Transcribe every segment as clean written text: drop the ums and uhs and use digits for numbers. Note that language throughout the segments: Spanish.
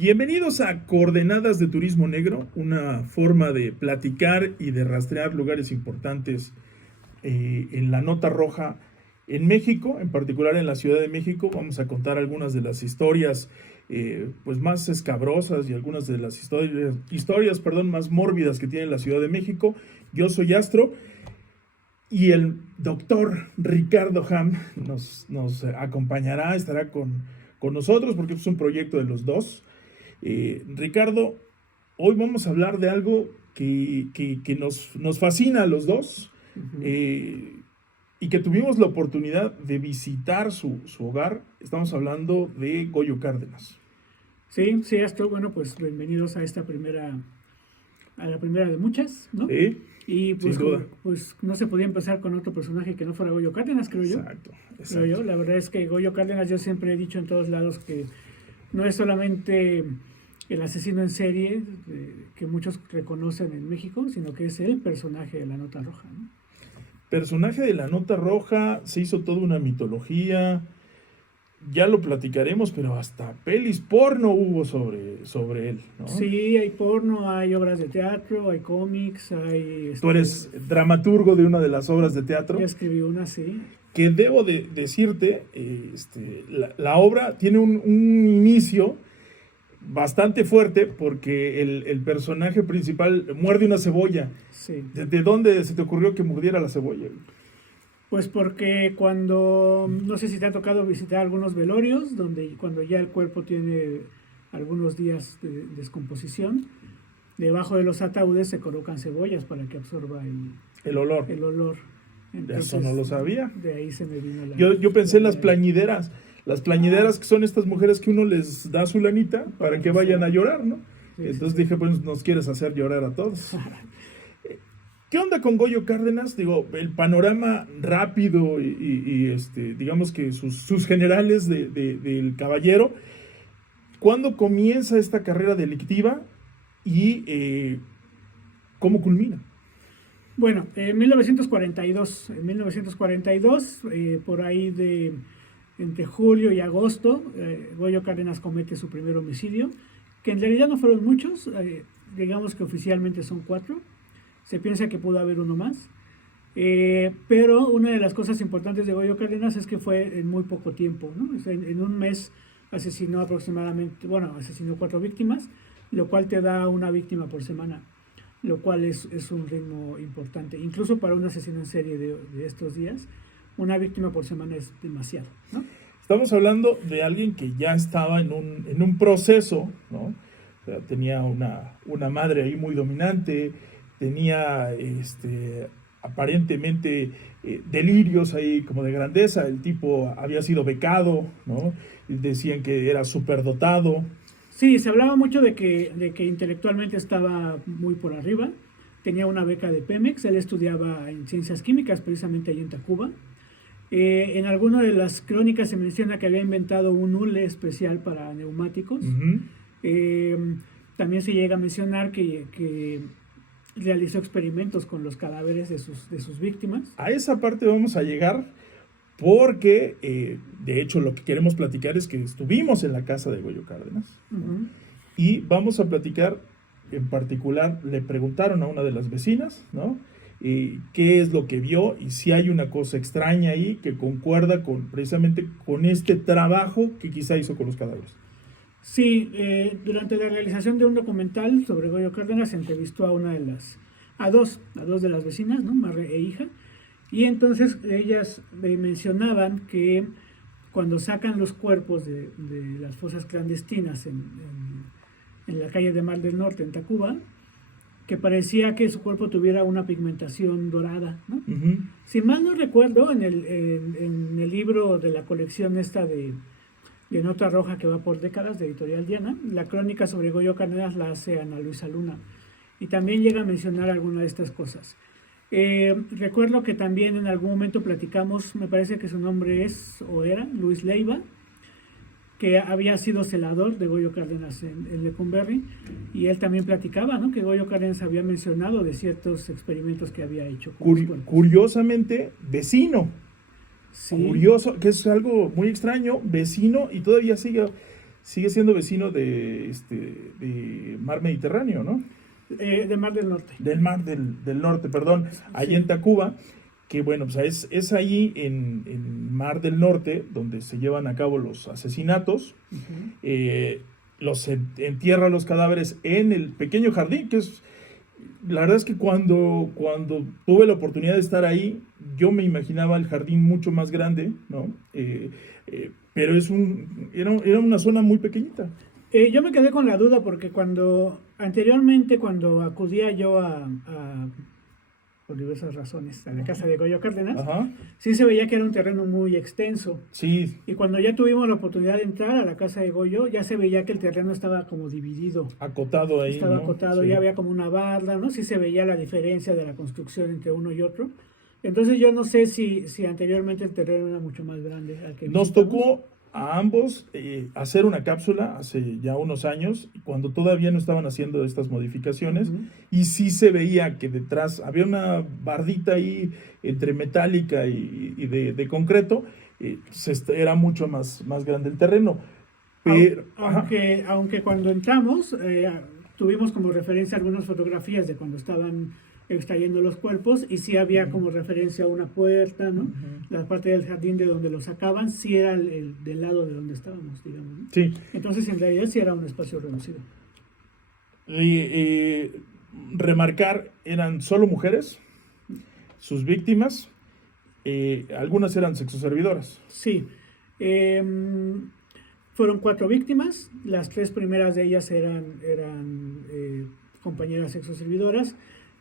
Bienvenidos a Coordenadas de Turismo Negro, una forma de platicar y de rastrear lugares importantes en la nota roja en México, en particular en la Ciudad de México. Vamos a contar algunas de las historias pues más escabrosas y algunas de las historias más mórbidas que tiene la Ciudad de México. Yo soy Astro y el doctor Ricardo Ham nos acompañará, estará con nosotros porque es un proyecto de los dos. Ricardo, hoy vamos a hablar de algo que nos fascina a los dos. Y que tuvimos la oportunidad de visitar su hogar. Estamos hablando de Goyo Cárdenas. Sí, Astro, bueno, pues bienvenidos a la primera de muchas, ¿no? Sí, y pues, sin duda. Pues no se podía empezar con otro personaje que no fuera Goyo Cárdenas, creo yo. Exacto. Creo yo. La verdad es que Goyo Cárdenas, yo siempre he dicho en todos lados que no es solamente el asesino en serie que muchos reconocen en México, sino que es el personaje de la nota roja, ¿no? Personaje de la nota roja, se hizo toda una mitología, ya lo platicaremos, pero hasta pelis porno hubo sobre él, ¿no? Sí, hay porno, hay obras de teatro, hay cómics, hay... Tú eres dramaturgo de una de las obras de teatro. Yo escribí una, sí. Que debo de decirte, la obra tiene un inicio bastante fuerte porque el personaje principal muerde una cebolla. Sí. ¿De dónde se te ocurrió que mordiera la cebolla? Pues porque no sé si te ha tocado visitar algunos velorios, cuando ya el cuerpo tiene algunos días de descomposición, debajo de los ataúdes se colocan cebollas para que absorba el olor. Entonces, eso no lo sabía. De ahí se me vino Yo pensé en las plañideras. Las plañideras que son estas mujeres que uno les da su lanita para que vayan a llorar, ¿no? Sí, entonces sí. dije, pues nos quieres hacer llorar a todos. ¿Qué onda con Goyo Cárdenas? Digo, el panorama rápido y digamos que sus generales del caballero. ¿Cuándo comienza esta carrera delictiva y cómo culmina? Bueno, en 1942, por ahí entre julio y agosto, Goyo Cárdenas comete su primer homicidio, que en realidad no fueron muchos, digamos que oficialmente son 4. Se piensa que pudo haber uno más, pero una de las cosas importantes de Goyo Cárdenas es que fue en muy poco tiempo, ¿no? O sea, en un mes asesinó 4 víctimas, lo cual te da una víctima por semana, lo cual es un ritmo importante. Incluso para un asesino en serie de estos días, una víctima por semana es demasiado, ¿no? Estamos hablando de alguien que ya estaba en un proceso, ¿no? O sea, tenía una madre ahí muy dominante, tenía aparentemente delirios ahí como de grandeza. El tipo había sido becado, ¿no? Decían que era superdotado. Sí, se hablaba mucho de que intelectualmente estaba muy por arriba. Tenía una beca de Pemex, él estudiaba en ciencias químicas precisamente allí en Tacuba. En alguna de las crónicas se menciona que había inventado un hule especial para neumáticos. También se llega a mencionar que realizó experimentos con los cadáveres de sus víctimas. A esa parte vamos a llegar porque, de hecho, lo que queremos platicar es que estuvimos en la casa de Goyo Cárdenas. Y vamos a platicar, en particular, le preguntaron a una de las vecinas, ¿no? Qué es lo que vio y si hay una cosa extraña ahí que concuerda precisamente con este trabajo que quizá hizo con los cadáveres. Sí, durante la realización de un documental sobre Goyo Cárdenas se entrevistó a dos de las vecinas, ¿no? Madre e hija, y entonces ellas mencionaban que cuando sacan los cuerpos de las fosas clandestinas en la calle de Mar del Norte, en Tacuba, que parecía que su cuerpo tuviera una pigmentación dorada, ¿no? Si mal no recuerdo, en el libro de la colección esta de Nota Roja que va por décadas, de Editorial Diana, la crónica sobre Goyo Cárdenas la hace Ana Luisa Luna, y también llega a mencionar alguna de estas cosas. Recuerdo que también en algún momento platicamos, me parece que su nombre era Luis Leiva, que había sido celador de Goyo Cárdenas en Lecumberri, y él también platicaba, ¿no?, que Goyo Cárdenas había mencionado de ciertos experimentos que había hecho. Curiosamente, vecino. Sí. Curioso, que es algo muy extraño, vecino, y todavía sigue siendo vecino de Mar Mediterráneo, ¿no? De Mar del Norte. Del Mar del Norte, perdón, allí en Tacuba, que bueno, pues es ahí en Mar del Norte donde se llevan a cabo los asesinatos. Los entierra los cadáveres en el pequeño jardín, que es, la verdad es que cuando tuve la oportunidad de estar ahí, yo me imaginaba el jardín mucho más grande, ¿no? Pero era una zona muy pequeñita. Yo me quedé con la duda porque anteriormente cuando acudía yo por diversas razones, a la casa de Goyo Cárdenas, Ajá. sí se veía que era un terreno muy extenso. Sí. Y cuando ya tuvimos la oportunidad de entrar a la casa de Goyo, ya se veía que el terreno estaba como dividido. Acotado ahí, Estaba ¿no? acotado, Sí. ya había como una barda, ¿no? Sí se veía la diferencia de la construcción entre uno y otro. Entonces yo no sé si anteriormente el terreno era mucho más grande al que Nos visitamos. tocó a ambos hacer una cápsula hace ya unos años, cuando todavía no estaban haciendo estas modificaciones, y sí se veía que detrás había una bardita ahí entre metálica y de concreto, era mucho más grande el terreno. Pero, aunque cuando entramos, tuvimos como referencia algunas fotografías de cuando estaban extrayendo los cuerpos, y sí había como referencia a una puerta, ¿no? La parte del jardín de donde lo sacaban, sí era del lado de donde estábamos, digamos, ¿no? Sí. Entonces, en realidad sí era un espacio reducido. Remarcar, eran solo mujeres, sus víctimas, algunas eran sexoservidoras. Sí. Fueron 4 víctimas, las 3 primeras de ellas eran compañeras sexoservidoras,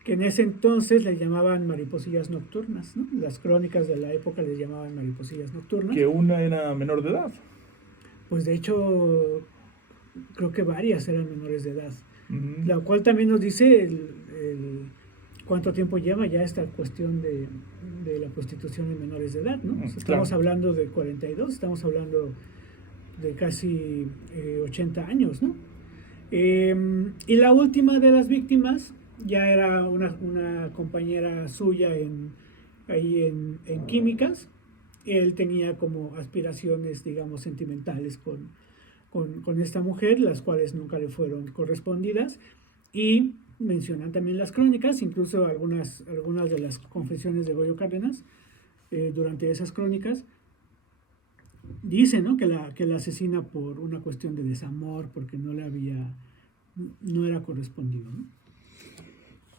que en ese entonces les llamaban mariposillas nocturnas, ¿no? Las crónicas de la época les llamaban mariposillas nocturnas. Que una era menor de edad. Pues de hecho, creo que varias eran menores de edad. La cual también nos dice cuánto tiempo lleva ya esta cuestión de la prostitución en menores de edad, ¿no? Estamos hablando de 42, estamos hablando de casi 80 años, ¿no? Y la última de las víctimas ya era una compañera suya ahí en químicas. Él tenía como aspiraciones, digamos, sentimentales con esta mujer, las cuales nunca le fueron correspondidas, y mencionan también las crónicas, incluso algunas de las confesiones de Goyo Cárdenas durante esas crónicas. Dice, ¿no?, que la asesina por una cuestión de desamor, porque no era correspondido, ¿no?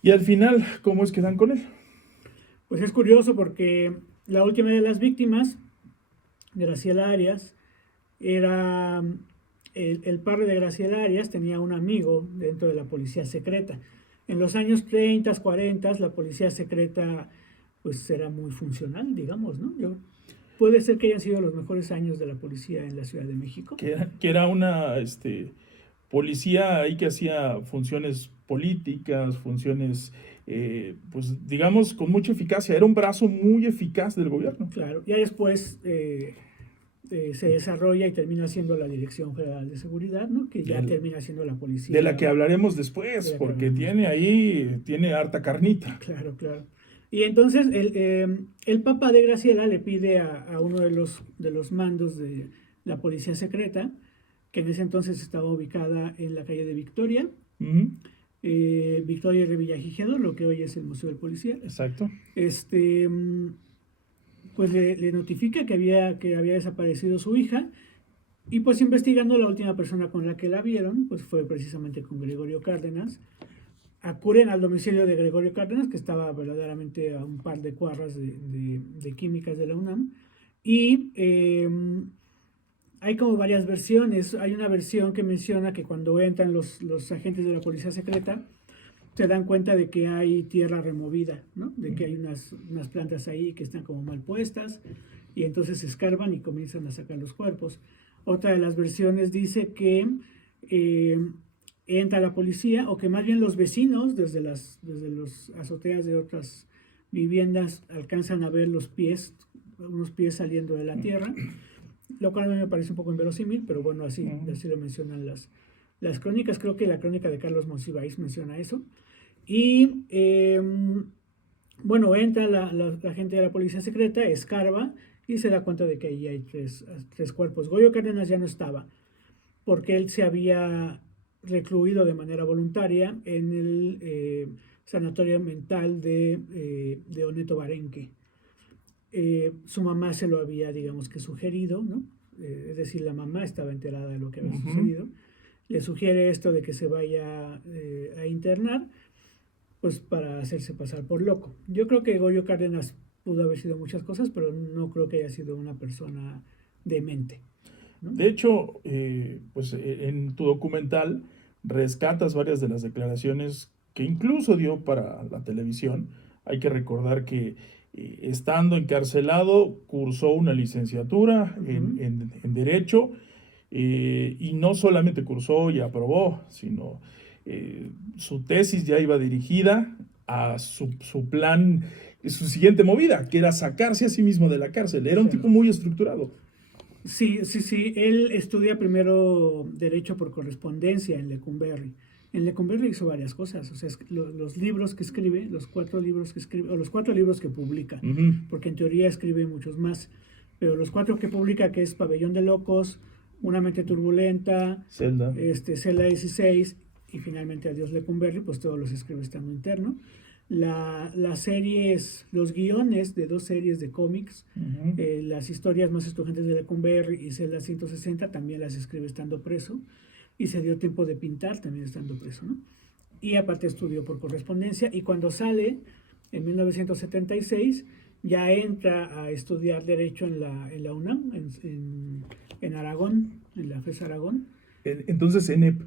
Y al final, ¿cómo es que dan con él? Pues es curioso porque la última de las víctimas, Graciela Arias, era el padre de Graciela Arias tenía un amigo dentro de la policía secreta. En los años 30, 40, la policía secreta pues era muy funcional, digamos, ¿no? Puede ser que hayan sido los mejores años de la policía en la Ciudad de México. Que era una policía ahí que hacía funciones políticas, funciones, pues digamos, con mucha eficacia. Era un brazo muy eficaz del gobierno. Claro, ya después se desarrolla y termina siendo la Dirección Federal de Seguridad, ¿no? Que ya termina siendo la policía. De la que hablaremos después, porque tiene harta carnita. Claro, claro. Y entonces el papá de Graciela le pide a uno de los mandos de la policía secreta, que en ese entonces estaba ubicada en la calle de Victoria, Victoria y Revillagigedo, lo que hoy es el Museo del Policía. Exacto. Pues le notifica que había desaparecido su hija, y pues investigando, la última persona con la que la vieron pues fue precisamente con Gregorio Cárdenas. Acuden al domicilio de Gregorio Cárdenas, que estaba verdaderamente a un par de cuadras de químicas de la UNAM, y hay como varias versiones. Hay una versión que menciona que cuando entran los agentes de la policía secreta, se dan cuenta de que hay tierra removida, ¿no? De que hay unas plantas ahí que están como mal puestas, y entonces escarban y comienzan a sacar los cuerpos. Otra de las versiones dice que entra la policía, o que más bien los vecinos desde las azoteas de otras viviendas alcanzan a ver unos pies saliendo de la tierra, lo cual a mí me parece un poco inverosímil, pero bueno, así lo mencionan las crónicas. Creo que la crónica de Carlos Monsiváis menciona eso. Y bueno, entra la gente de la policía secreta, escarba y se da cuenta de que ahí hay tres cuerpos. Goyo Cárdenas ya no estaba. porque él se había recluido de manera voluntaria en el sanatorio mental de Oneto Barenque. Su mamá se lo había, digamos que sugerido, ¿no? Es decir, la mamá estaba enterada de lo que había sucedido. Le sugiere esto de que se vaya a internar, pues para hacerse pasar por loco. Yo creo que Goyo Cárdenas pudo haber sido muchas cosas, pero no creo que haya sido una persona demente, ¿no? De hecho, pues en tu documental rescatas varias de las declaraciones que incluso dio para la televisión. Hay que recordar que estando encarcelado cursó una licenciatura en Derecho, y no solamente cursó y aprobó, sino su tesis ya iba dirigida a su plan, su siguiente movida, que era sacarse a sí mismo de la cárcel. Era un tipo muy estructurado. Sí. Él estudia primero Derecho por correspondencia en Lecumberri. En Lecumberri hizo varias cosas. O sea, los libros que escribe, los 4 libros que escribe, o los 4 libros que publica, porque en teoría escribe muchos más, pero los 4 que publica, que es Pabellón de Locos, Una mente turbulenta, Celda. Celda 16 y finalmente Adiós Lecumberri, pues todos los escribe estando interno. Las series, los guiones de 2 series de cómics, las historias más estrujantes de Lecumberri y Celda 160 también las escribe estando preso, y se dio tiempo de pintar también estando preso, ¿no? Y aparte estudió por correspondencia, y cuando sale en 1976 ya entra a estudiar Derecho en la UNAM, en Aragón, en la FES Aragón. Entonces ENEP.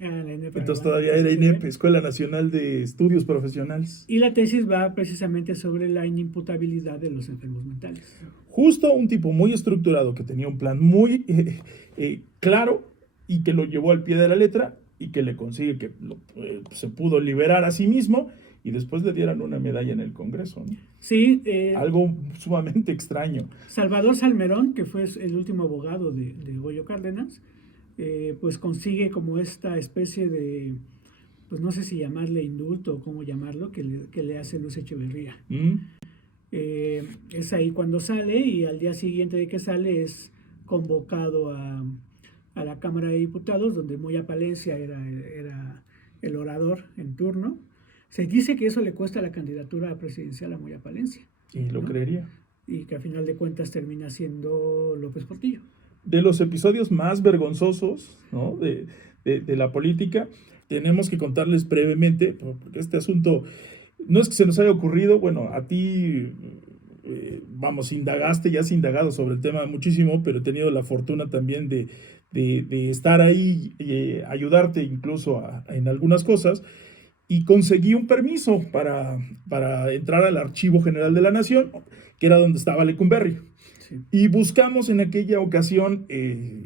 Entonces todavía era INEP, Escuela Nacional de Estudios Profesionales. Y la tesis va precisamente sobre la inimputabilidad de los enfermos mentales. Justo un tipo muy estructurado, que tenía un plan muy claro y que lo llevó al pie de la letra y que le consigue que se pudo liberar a sí mismo y después le dieran una medalla en el Congreso, ¿no? Sí. Algo sumamente extraño. Salvador Salmerón, que fue el último abogado de Goyo Cárdenas, pues consigue como esta especie de, pues no sé si llamarle indulto o cómo llamarlo, que le hace Luz Echeverría. Es ahí cuando sale, y al día siguiente de que sale es convocado a la Cámara de Diputados, donde Moya Palencia era el orador en turno. Se dice que eso le cuesta la candidatura presidencial a Moya Palencia. Y lo creería. Y que a final de cuentas termina siendo López Portillo. De los episodios más vergonzosos, ¿no?, de la política, tenemos que contarles brevemente, porque este asunto no es que se nos haya ocurrido. Bueno, a ti, indagaste, ya has indagado sobre el tema muchísimo, pero he tenido la fortuna también de estar ahí, ayudarte incluso en algunas cosas, y conseguí un permiso para entrar al Archivo General de la Nación, que era donde estaba Lecumberri. Sí. Y buscamos en aquella ocasión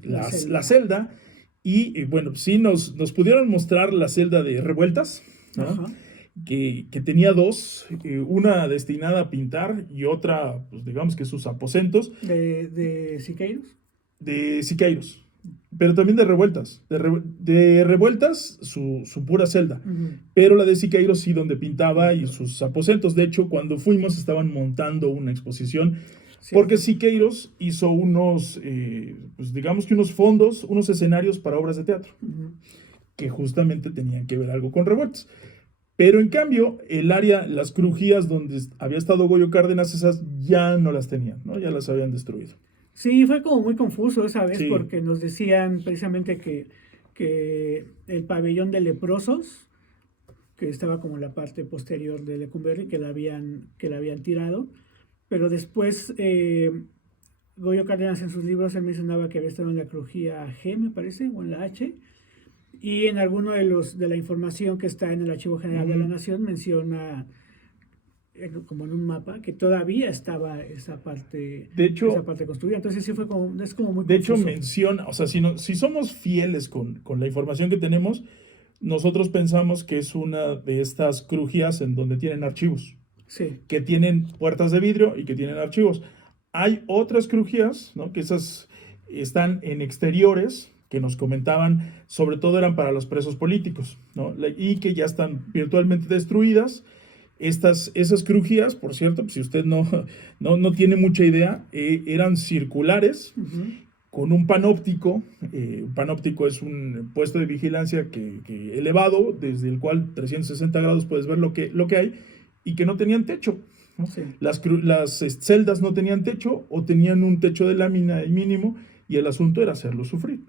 la celda, y bueno, sí nos pudieron mostrar la celda de Revueltas, ¿no?, que tenía 2, una destinada a pintar y otra, pues digamos que sus aposentos. ¿De Siqueiros? De Siqueiros, pero también de Revueltas. De Revueltas, su pura celda. Pero la de Siqueiros sí, donde pintaba, y sus aposentos. De hecho, cuando fuimos estaban montando una exposición, porque Siqueiros hizo unos, pues digamos que unos fondos, unos escenarios para obras de teatro, que justamente tenían que ver algo con Revueltas. Pero en cambio, el área, las crujías donde había estado Goyo Cárdenas, esas ya no las tenían, ¿no? Ya las habían destruido. Sí, fue como muy confuso esa vez, porque nos decían precisamente que el pabellón de leprosos, que estaba como en la parte posterior de Lecumberri, que la habían tirado, pero después Goyo Cárdenas en sus libros él mencionaba que había estado en la crujía G, me parece, o en la H, y en alguno de la información que está en el Archivo General de la Nación menciona, como en un mapa, que todavía estaba esa parte construida. Entonces sí es como muy confuso. De hecho menciona, o sea, si somos fieles con la información que tenemos, nosotros pensamos que es una de estas crujías en donde tienen archivos, que tienen puertas de vidrio y que tienen archivos. Hay otras crujías, ¿no?, que esas están en exteriores, que nos comentaban, sobre todo eran para los presos políticos, ¿no?, y que ya están virtualmente destruidas. Esas crujías, por cierto, pues si usted no tiene mucha idea, eran circulares, con un panóptico. Un panóptico es un puesto de vigilancia que elevado, desde el cual 360 grados puedes ver lo que hay, y que no tenían techo, ¿no? Sí. Las celdas no tenían techo o tenían un techo de lámina mínimo, y el asunto era hacerlo sufrir.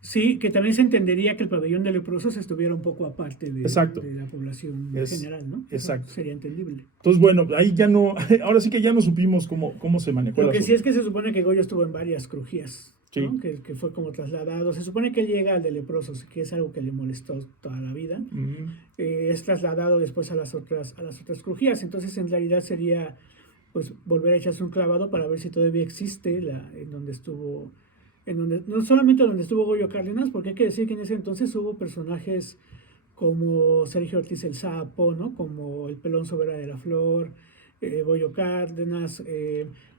Sí, que también se entendería que el pabellón de leprosos estuviera un poco aparte de la población general, ¿no? Exacto. Eso sería entendible. Entonces, bueno, ahí ya no, ahora sí que ya no supimos cómo se manejó el Lo que asunto. sí es que se supone que Goyo estuvo en varias crujías, Sí. ¿no? Que fue como trasladado. Se supone que él llega al de leprosos, que es algo que le molestó toda la vida. Es trasladado después a las otras crujías. Entonces, en realidad sería pues volver a echarse un clavado para ver si todavía existe en donde estuvo, no solamente donde estuvo Goyo Cárdenas, porque hay que decir que en ese entonces hubo personajes como Sergio Ortiz el Sapo, ¿no? Como el Pelón Sobera de la Flor, Goyo Cárdenas,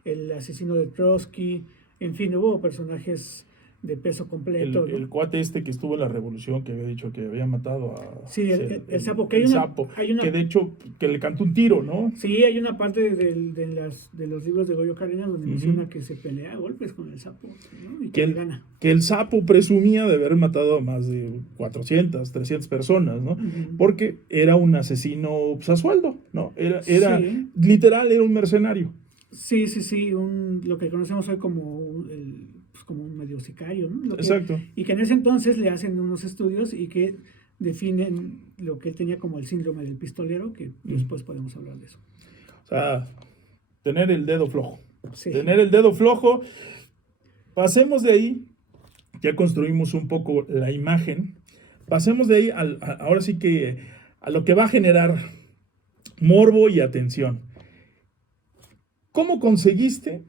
el asesino de Trotsky, en fin, hubo personajes de peso completo, ¿no? El cuate que estuvo en la revolución, que había dicho que había matado a... Sí, el Sapo, que el Sapo, que de hecho que le cantó un tiro, ¿no? Sí, hay una parte de los libros de Goyo Cárdenas donde menciona que se pelea a golpes con el Sapo, ¿no? Y que le gana. Que el Sapo presumía de haber matado a más de 400, 300 personas, ¿no? Porque era un asesino pues, a sueldo, ¿no? Era sí. Literal, era un mercenario. Sí, lo que conocemos hoy como un medio sicario, ¿no? Exacto. Y que en ese entonces le hacen unos estudios y que definen lo que él tenía como el síndrome del pistolero, que después podemos hablar de eso. O sea, tener el dedo flojo. Sí. Tener el dedo flojo. Pasemos de ahí, ya construimos un poco la imagen, pasemos de ahí ahora sí que a lo que va a generar morbo y atención. ¿Cómo conseguiste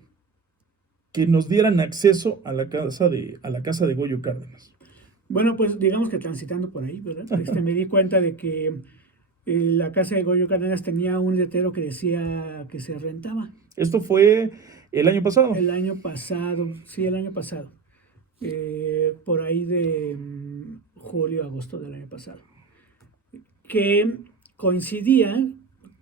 que nos dieran acceso a la casa de Goyo Cárdenas? Bueno, pues digamos que transitando por ahí, ¿verdad? Me di cuenta de que la casa de Goyo Cárdenas tenía un letrero que decía que se rentaba. Esto fue el año pasado. El año pasado. Por ahí de julio, agosto del año pasado. Que coincidía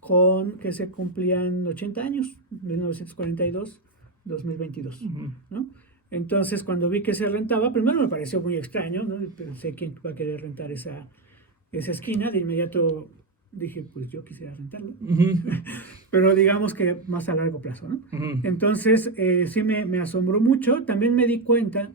con que se cumplían 80 años, 1942, 2022, ¿no? Entonces, cuando vi que se rentaba, primero me pareció muy extraño, ¿no? Pensé, ¿quién va a querer rentar esa esquina? De inmediato dije, pues yo quisiera rentarlo. Pero digamos que más a largo plazo, ¿no? Entonces, sí me asombró mucho. También me di cuenta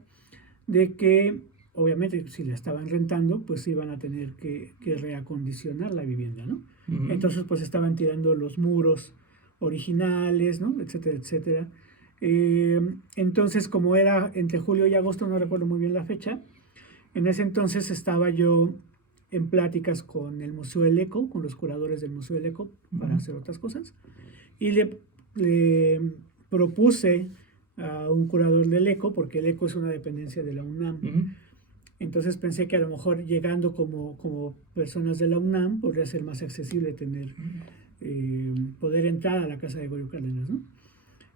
de que, obviamente, si la estaban rentando, pues iban a tener que reacondicionar la vivienda, ¿no? Entonces, pues estaban tirando los muros originales, ¿no? Etcétera, etcétera. Entonces, como era entre julio y agosto, no recuerdo muy bien la fecha, en ese entonces estaba yo en pláticas con el Museo del Eco, con los curadores del Museo del Eco, para hacer otras cosas, y le propuse a un curador del Eco, porque el Eco es una dependencia de la UNAM. Entonces pensé que a lo mejor llegando como personas de la UNAM podría ser más accesible poder entrar a la casa de Goyo Cárdenas, ¿no?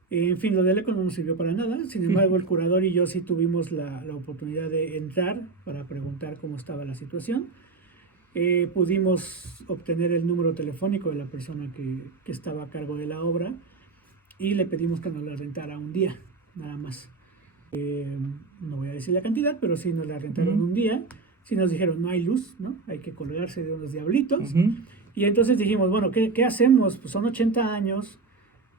En fin, lo del Eco no nos sirvió para nada. Sin embargo, el curador y yo sí tuvimos la oportunidad de entrar para preguntar cómo estaba la situación. Pudimos obtener el número telefónico de la persona que estaba a cargo de la obra y le pedimos que nos la rentara un día, nada más. No voy a decir la cantidad, pero sí nos la rentaron un día. Sí nos dijeron, no hay luz, ¿no? Hay que colgarse de unos diablitos. Y entonces dijimos, bueno, ¿qué hacemos? Pues son 80 años.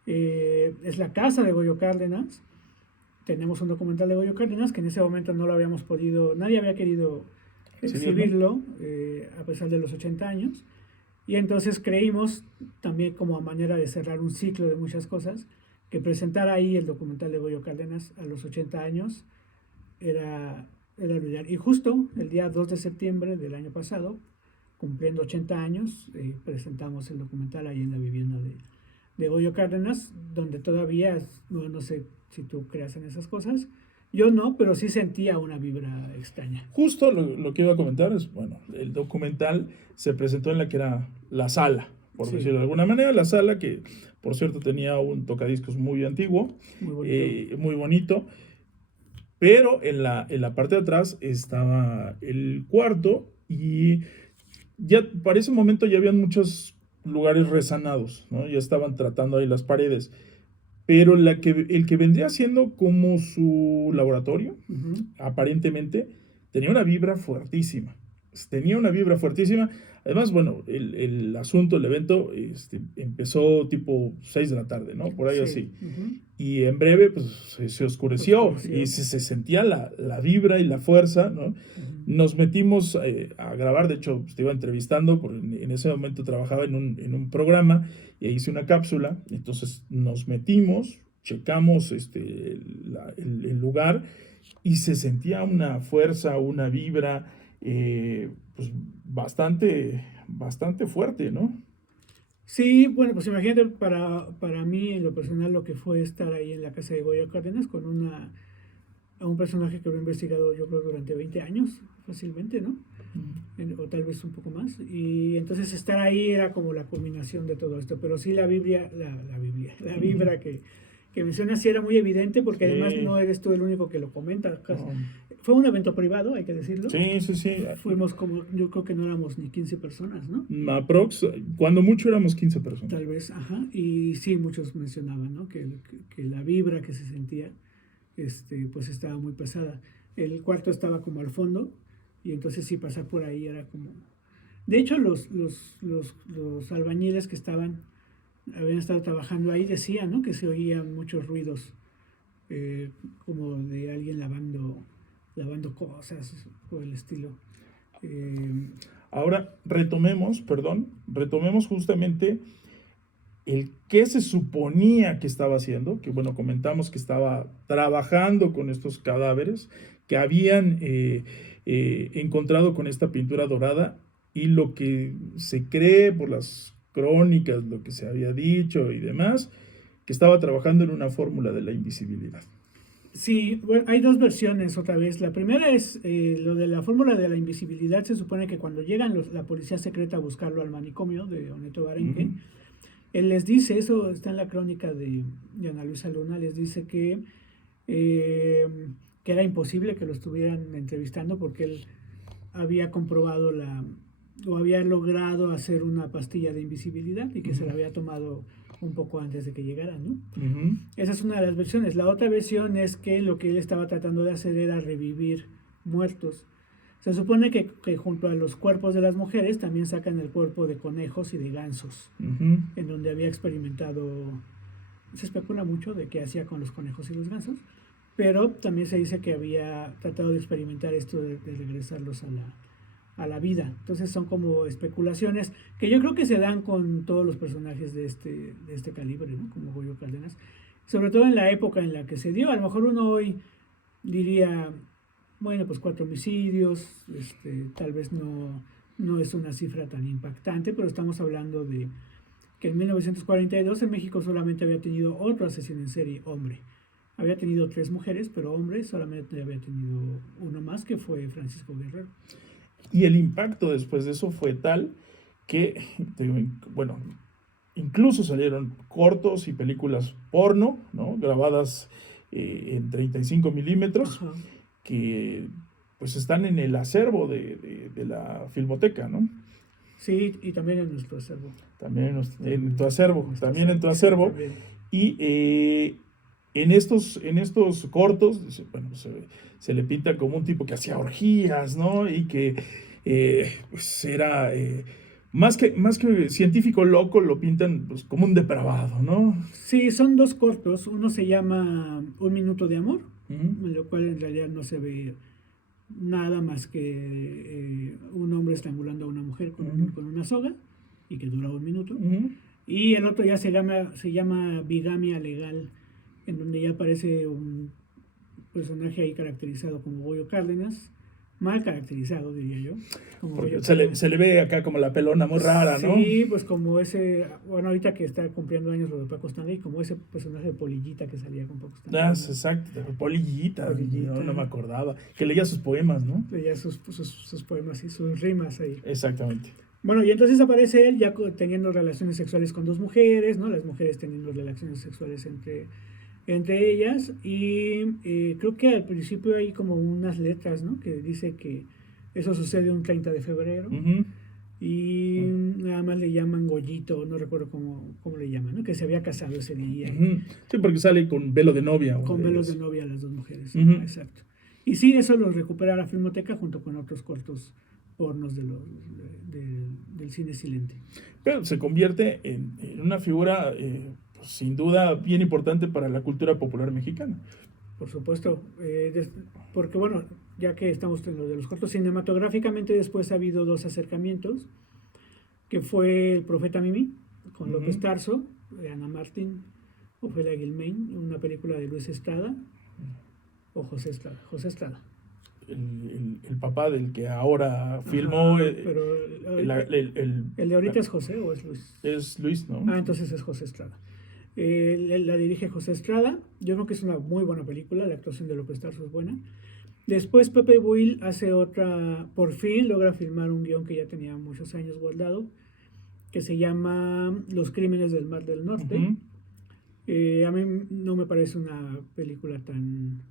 Es la casa de Goyo Cárdenas. Tenemos un documental de Goyo Cárdenas que en ese momento no lo habíamos podido, nadie había querido exhibirlo a pesar de los 80 años. Y entonces creímos, también como a manera de cerrar un ciclo de muchas cosas, que presentar ahí el documental de Goyo Cárdenas a los 80 años era lo ideal. Y justo el día 2 de septiembre del año pasado, cumpliendo 80 años, presentamos el documental ahí en la vivienda de Goyo Cárdenas, donde todavía, no sé si tú creas en esas cosas, yo no, pero sí sentía una vibra extraña. Justo lo que iba a comentar es, bueno, el documental se presentó en la que era la sala, por decirlo de alguna manera, la sala que, por cierto, tenía un tocadiscos muy antiguo, muy bonito, pero en la parte de atrás estaba el cuarto y ya para ese momento ya habían muchos lugares resanados, ¿no? Ya estaban tratando ahí las paredes. pero el que vendría siendo como su laboratorio, Ujú. aparentemente, tenía una vibra fuertísima. Tenía una vibra fuertísima. Además, bueno, el asunto, el evento, empezó tipo 6 de la tarde, ¿no? Por ahí Sí. así. Ujú. Y en breve, pues se oscureció y Oscureció. se sentía la vibra y la fuerza, ¿no? Ujú. Nos metimos a grabar, de hecho, pues, te iba entrevistando, porque en ese momento trabajaba en un programa y hice una cápsula, entonces nos metimos, checamos el lugar y se sentía una fuerza, una vibra, pues bastante fuerte, ¿no? Sí, bueno, pues imagínate para mí en lo personal lo que fue estar ahí en la casa de Goya Cárdenas con a un personaje que lo he investigado yo creo durante 20 años fácilmente, ¿no? O tal vez un poco más. Y entonces estar ahí era como la culminación de todo esto. Pero sí la vibra que mencionas sí era muy evidente porque además Sí, no eres tú el único que lo comenta. no. Fue un evento privado, hay que decirlo. Sí, sí, sí. Fuimos como, yo creo que no éramos ni 15 personas, ¿no? Aprox, cuando mucho éramos 15 personas. Tal vez, ajá. Y sí, muchos mencionaban, ¿no? Que la vibra que se sentía, pues estaba muy pesada. El cuarto estaba como al fondo y entonces sí pasar por ahí era como... De hecho, los albañiles que habían estado trabajando ahí decían, ¿no? Que se oían muchos ruidos, como de alguien lavando cosas o el estilo. Eh, Ahora retomemos justamente el que se suponía que estaba haciendo, que bueno, comentamos que estaba trabajando con estos cadáveres que habían encontrado con esta pintura dorada y lo que se cree por las crónicas, lo que se había dicho y demás, que estaba trabajando en una fórmula de la invisibilidad. Sí, bueno, hay dos versiones otra vez. La primera es lo de la fórmula de la invisibilidad. Se supone que cuando llegan la policía secreta a buscarlo al manicomio de Oneto Uh-huh. Barenque, él les dice, eso está en la crónica de Ana Luisa Luna, les dice eh, que era imposible que lo estuvieran entrevistando porque él había comprobado o había logrado hacer una pastilla de invisibilidad y que se la había tomado un poco antes de que llegaran, ¿no? Uh-huh. Esa es una de las versiones. La otra versión es que lo que él estaba tratando de hacer era revivir muertos. Se supone que junto a los cuerpos de las mujeres también sacan el cuerpo de conejos y de gansos, Uh-huh. en donde había experimentado, se especula mucho de qué hacía con los conejos y los gansos, pero también se dice que había tratado de experimentar esto de regresarlos a la vida. Entonces son como especulaciones que yo creo que se dan con todos los personajes de este calibre, ¿no? Como Goyo Cárdenas. Sobre todo en la época en la que se dio. A lo mejor uno hoy diría, bueno, pues 4 homicidios, tal vez no es una cifra tan impactante, pero estamos hablando de que en 1942 en México solamente había tenido otro asesino en serie, hombre. Había tenido 3 mujeres, pero hombre solamente había tenido uno más, que fue Francisco Guerrero. Y el impacto después de eso fue tal que, bueno, incluso salieron cortos y películas porno, ¿no? Grabadas en 35 milímetros, Ajá. que pues están en el acervo de la filmoteca, ¿no? Sí, y también en nuestro acervo. También en tu acervo, Nuestro también en tu sí, acervo. también. Y en estos cortos, bueno, se le pinta como un tipo que hacía orgías, ¿no? Y que pues era, más que científico loco, lo pintan pues, como un depravado, ¿no? Sí, son 2 cortos. Uno se llama Un minuto de amor, Uh-huh. en lo cual en realidad no se ve nada más que un hombre estrangulando a una mujer Uh-huh. con una soga y que dura 1 minuto. Uh-huh. Y el otro ya se llama Bigamia Legal, en donde ya aparece un personaje ahí caracterizado como Goyo Cárdenas, mal caracterizado diría yo, como Porque Goyo Cárdenas. se le ve acá como la pelona muy rara, ¿no? Sí, pues como ese, bueno, ahorita que está cumpliendo años lo de Paco Stanley, como ese personaje de Polillita que salía con Paco Stanley, Ah, ¿no? exacto, Polillita, Polillita. no me acordaba. Que leía sus poemas, ¿no? Leía sus poemas y sus rimas ahí. Exactamente. Bueno, y entonces aparece él ya teniendo relaciones sexuales con 2 mujeres, ¿no? Las mujeres teniendo relaciones sexuales entre ellas, y creo que al principio hay como unas letras, ¿no? Que dice que eso sucede un 30 de febrero. Uh-huh. y nada más le llaman Goyito, no recuerdo cómo le llaman, ¿no? Que se había casado ese día. Sí, porque sale con velo de novia. Con velos de novia las dos mujeres, Exacto. Y sí, eso lo recupera la Filmoteca junto con otros cortos pornos del cine silente. Pero se convierte en una figura, pues, sin duda, bien importante para la cultura popular mexicana. Por supuesto, porque bueno, ya que estamos en lo de los cortos, cinematográficamente después ha habido 2 acercamientos, que fue El Profeta Mimi, con López Tarso, Ana Martín, Ofelia Guilmain, una película de Luis Estrada, o José Estrada. El papá del que ahora filmó. Pero el de ahorita es José o es Luis. Es Luis, ¿no? Entonces es José Estrada. La dirige José Estrada. Yo creo que es una muy buena película. La actuación de López Tarso es buena. Después Pepe Buil hace otra. Por fin logra filmar un guión que ya tenía muchos años guardado, que se llama Los Crímenes del Mar del Norte. A mí no me parece una película tan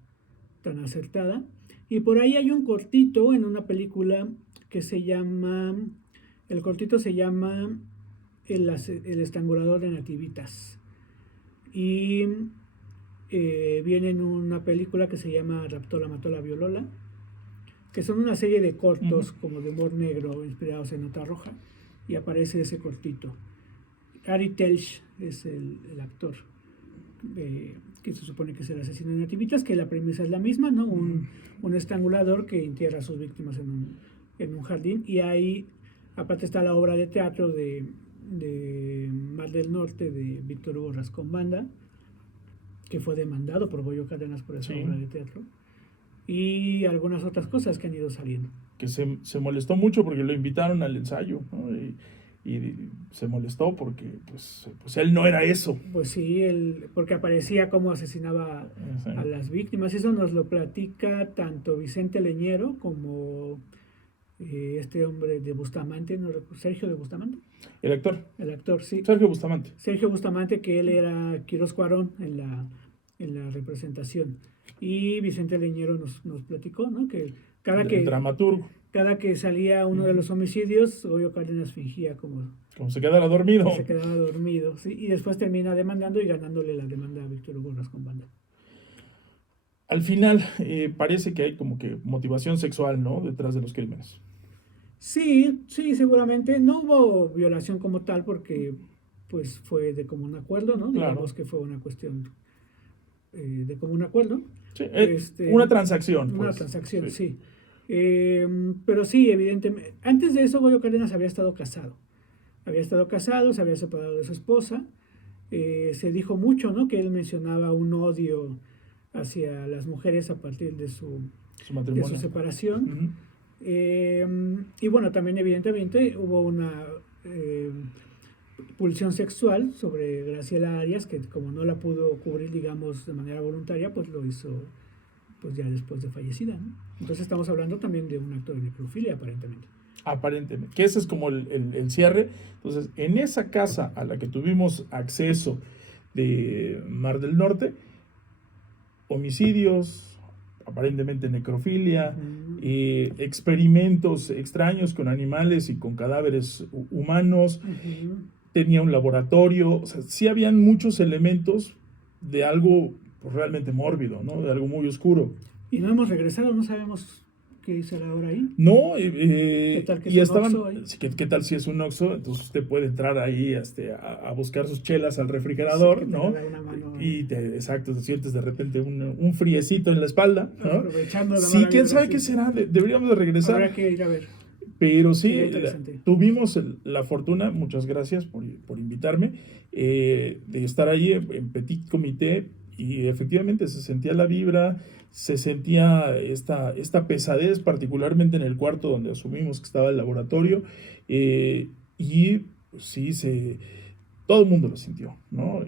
acertada. Y por ahí hay un cortito en una película que se llama, el cortito se llama El Estrangulador de Nativitas. Y viene en una película que se llama Raptó la Mató la Violola, que son una serie de cortos como de humor negro inspirados en Nota Roja, y aparece ese cortito. Ari Telch es el actor, que se supone que es el asesino de Nativitas, que la premisa es la misma, ¿no? Un estrangulador que entierra a sus víctimas en un jardín, y ahí aparte está la obra de teatro de Mar del Norte de Víctor Hugo Rascón Banda, que fue demandado por Goyo Cárdenas por esa obra de teatro, y algunas otras cosas que han ido saliendo. Que se molestó mucho porque lo invitaron al ensayo, ¿no? Y se molestó porque pues él no era eso. Pues sí, porque aparecía cómo asesinaba a las víctimas. Eso nos lo platica tanto Vicente Leñero como este hombre de Bustamante, ¿no? Sergio de Bustamante. El actor. El actor, sí. Sergio Bustamante. Sergio Bustamante, que él era Quirós Cuarón en la representación. Y Vicente Leñero nos platicó, ¿no? Que el dramaturgo. Cada que salía uno de los homicidios, Goyo Cárdenas fingía como se quedara dormido. Se quedaba dormido, sí, y después termina demandando y ganándole la demanda a Víctor Hugo Rascón Banda. Al final parece que hay como que motivación sexual, ¿no? Detrás de los crímenes. Sí, seguramente. No hubo violación como tal porque pues fue de común acuerdo, ¿no? Claro. Digamos que fue una cuestión de común acuerdo. Sí, una transacción. Una transacción, sí. Pero sí, evidentemente. Antes de eso, Goyo Cárdenas había estado casado. Se había separado de su esposa. Se dijo mucho, ¿no? Que él mencionaba un odio hacia las mujeres a partir de su separación. Y bueno, también evidentemente hubo una pulsión sexual sobre Graciela Arias, que como no la pudo cubrir, digamos, de manera voluntaria, pues lo hizo pues ya después de fallecida, ¿no? Entonces estamos hablando también de un acto de necrofilia, aparentemente. Que ese es como el cierre. Entonces, en esa casa a la que tuvimos acceso de Mar del Norte, homicidios, aparentemente necrofilia, experimentos extraños con animales y con cadáveres humanos, tenía un laboratorio, o sea, sí habían muchos elementos de algo pues, realmente mórbido, ¿no? De algo muy oscuro. Y no hemos regresado, no sabemos qué hizo ahora ahí. No, ¿Qué tal que es un Oxxo ahí? ¿Qué tal si es un Oxxo? Entonces usted puede entrar ahí a buscar sus chelas al refrigerador, sí, ¿no? Y te sientes de repente un friecito en la espalda, ¿no? Aprovechando la sí, quién sabe qué será, deberíamos de regresar. Habrá que ir a ver. Pero sí, tuvimos la fortuna, muchas gracias por invitarme, de estar ahí en Petit Comité, y efectivamente se sentía la vibra, se sentía esta pesadez, particularmente en el cuarto donde asumimos que estaba el laboratorio, y sí, todo el mundo lo sintió, ¿no?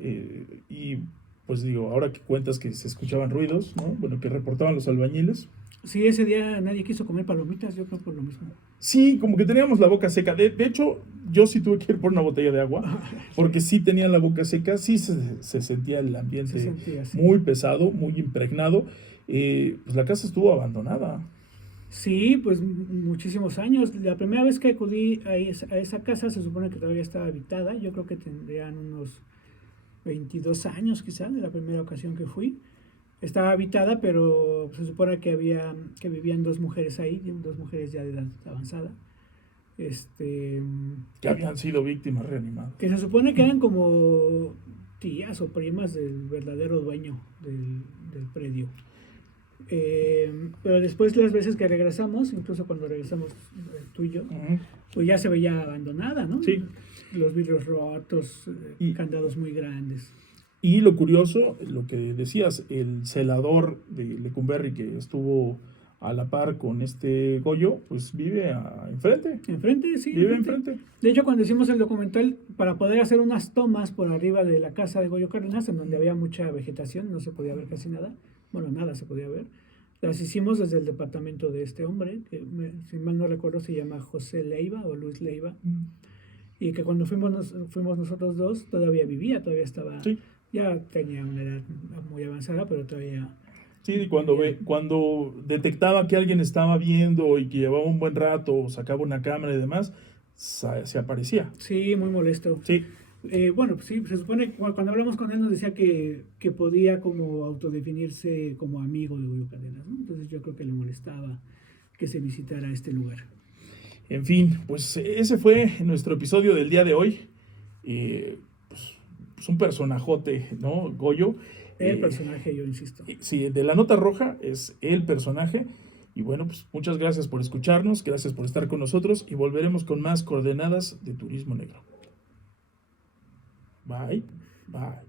Y pues digo, ahora que cuentas que se escuchaban ruidos, ¿no? Bueno, que reportaban los albañiles. Sí, ese día nadie quiso comer palomitas, yo creo por lo mismo. Sí, como que teníamos la boca seca. De hecho, yo sí tuve que ir por una botella de agua, porque sí tenía la boca seca, sí se sentía el ambiente muy pesado, muy impregnado. Pues la casa estuvo abandonada. Sí, pues muchísimos años. La primera vez que acudí a esa casa se supone que todavía estaba habitada. Yo creo que tendrían unos 22 años quizá de la primera ocasión que fui. Estaba habitada, pero se supone que vivían dos mujeres ahí, dos mujeres ya de edad avanzada. Este, Que habían sido víctimas reanimadas. que se supone que eran como tías o primas del verdadero dueño del predio. Pero después las veces que regresamos, incluso cuando regresamos tú y yo, Ujú. pues ya se veía abandonada, ¿no? Sí. Los vidrios rotos, Y- candados muy grandes. Y lo curioso, lo que decías, el celador de Lecumberri que estuvo a la par con este Goyo, pues vive enfrente. Enfrente, sí, Vive enfrente. enfrente. De hecho, cuando hicimos el documental, para poder hacer unas tomas por arriba de la casa de Goyo Cárdenas, en donde había mucha vegetación, no se podía ver casi nada, bueno, nada se podía ver, las hicimos desde el departamento de este hombre, que si mal no recuerdo se llama José Leiva o Luis Leiva, y que cuando fuimos nosotros dos, todavía vivía, todavía estaba, Sí. ya tenía una edad muy avanzada, pero todavía... Sí, y cuando detectaba que alguien estaba viendo y que llevaba un buen rato, o sacaba una cámara y demás, se aparecía. Sí, muy molesto. Sí, Bueno, pues sí, se supone que cuando hablamos con él nos decía que podía como autodefinirse como amigo de Goyo Cárdenas, ¿no? Entonces yo creo que le molestaba que se visitara este lugar. en fin, pues ese fue nuestro episodio del día de hoy. Pues un personajote, ¿no? Goyo. El personaje, yo insisto. Sí, de la nota roja es el personaje. Y bueno, pues muchas gracias por escucharnos, gracias por estar con nosotros y volveremos con más coordenadas de turismo negro. Bye, bye.